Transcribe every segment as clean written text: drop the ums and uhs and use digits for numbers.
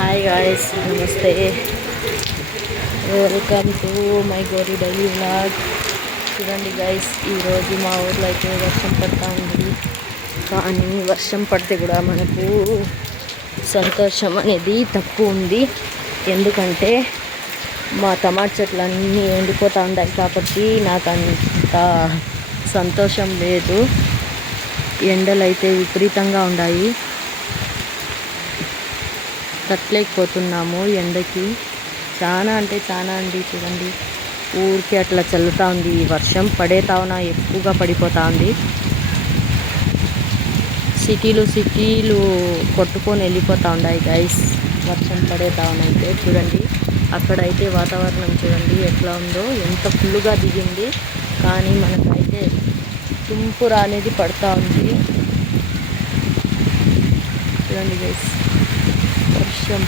Hi guys, నమస్తే. Welcome to my Gori daily vlog. చూడండి guys, ఈరోజు మా ఊర్లో అయితే వర్షం పడతా ఉంది. కానీ వర్షం పడితే కూడా మనకు సంతోషం అనేది తక్కువ ఉంది. ఎందుకంటే మా టమాటా చెట్లు అన్నీ ఎండిపోతూ ఉన్నాయి కాబట్టి నాకు అంత సంతోషం లేదు. ఎండలు అయితే విపరీతంగా ఉన్నాయి, తట్టలేకపోతున్నాము ఎండకి. చాలా అంటే చాలా అండి. చూడండి, ఊరికి అట్లా చల్లుతూ ఉంది. వర్షం పడేతావున ఎక్కువగా పడిపోతూ ఉంది. సిటీలు కొట్టుకొని వెళ్ళిపోతూ ఉన్నాయి గైస్, వర్షం పడేతావునైతే. చూడండి, అక్కడైతే వాతావరణం చూడండి ఎట్లా ఉందో, ఎంత ఫుల్గా దిగింది. కానీ మనకైతే తుంపుర అనేది పడుతూ ఉంది. చూడండి గైస్, వర్షం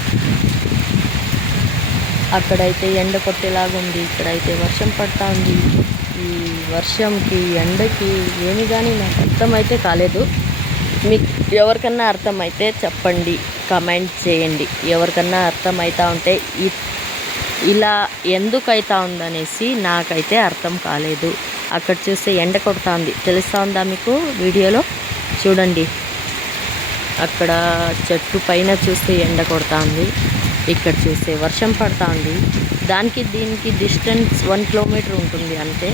అక్కడైతే ఎండ కొట్టేలాగా ఉంది, ఇక్కడైతే వర్షం పడతా ఉంది. ఈ వర్షంకి ఎండకి ఏమి కానీ నాకు అర్థమైతే కాలేదు. మీకు ఎవరికన్నా అర్థమైతే చెప్పండి, కమెంట్ చేయండి. ఎవరికన్నా అర్థమవుతా ఉంటే ఇలా ఎందుకు అవుతా ఉందనేసి నాకైతే అర్థం కాలేదు. అక్కడ చూస్తే ఎండ కొడతా ఉంది, తెలుస్తూ ఉందా మీకు వీడియోలో? చూడండి, అక్కడ చెట్టు పైన చూస్తే ఎండ కొడతా ఉంది, ఇక్కడ చూస్తే వర్షం పడతా ఉంది. దానికి దీనికి డిస్టెన్స్ 1 కిలోమీటర్ ఉంటుంది అంతే.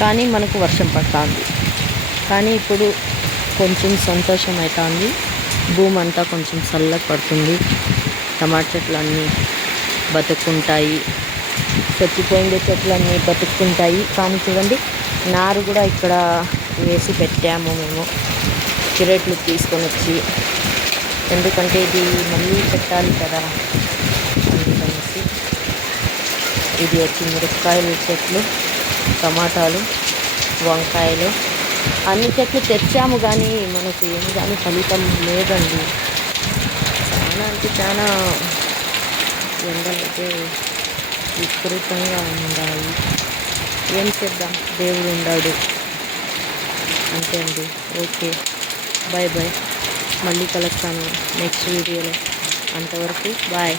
కానీ మనకు వర్షం పడతా ఉంది. కానీ ఇప్పుడు కొంచెం సంతోషం అవుతా ఉంది. భూమి అంతా కొంచెం చల్లగా పడుతుంది. టమాటా చెట్లు అన్నీ బతుక్కుంటాయి, చచ్చిపోయిండే చెట్లన్నీ బతుక్కుంటాయి. కానీ చూడండి, నారు కూడా ఇక్కడ వేసి పెట్టాము మేము, కిరెట్లు తీసుకొని వచ్చి. ఎందుకంటే ఇది మళ్ళీ పెట్టాలి కదా అందుకనేసి. ఇది వచ్చి మిరపకాయల చెట్లు, టమాటాలు, వంకాయలు, అన్ని చెట్లు తెచ్చాము. కానీ మనకు ఏమి కానీ ఫలితం లేదండి. చాలా అంటే చాలా ఎండలైతే విపరీతంగా ఉన్నాయి. ఏం చేద్దాం, దేవుడు ఉన్నాడు అంతే అండి. Okay, bye bye. మళ్ళీ కలుస్తాను నెక్స్ట్ వీడియోలో. అంతవరకు బాయ్.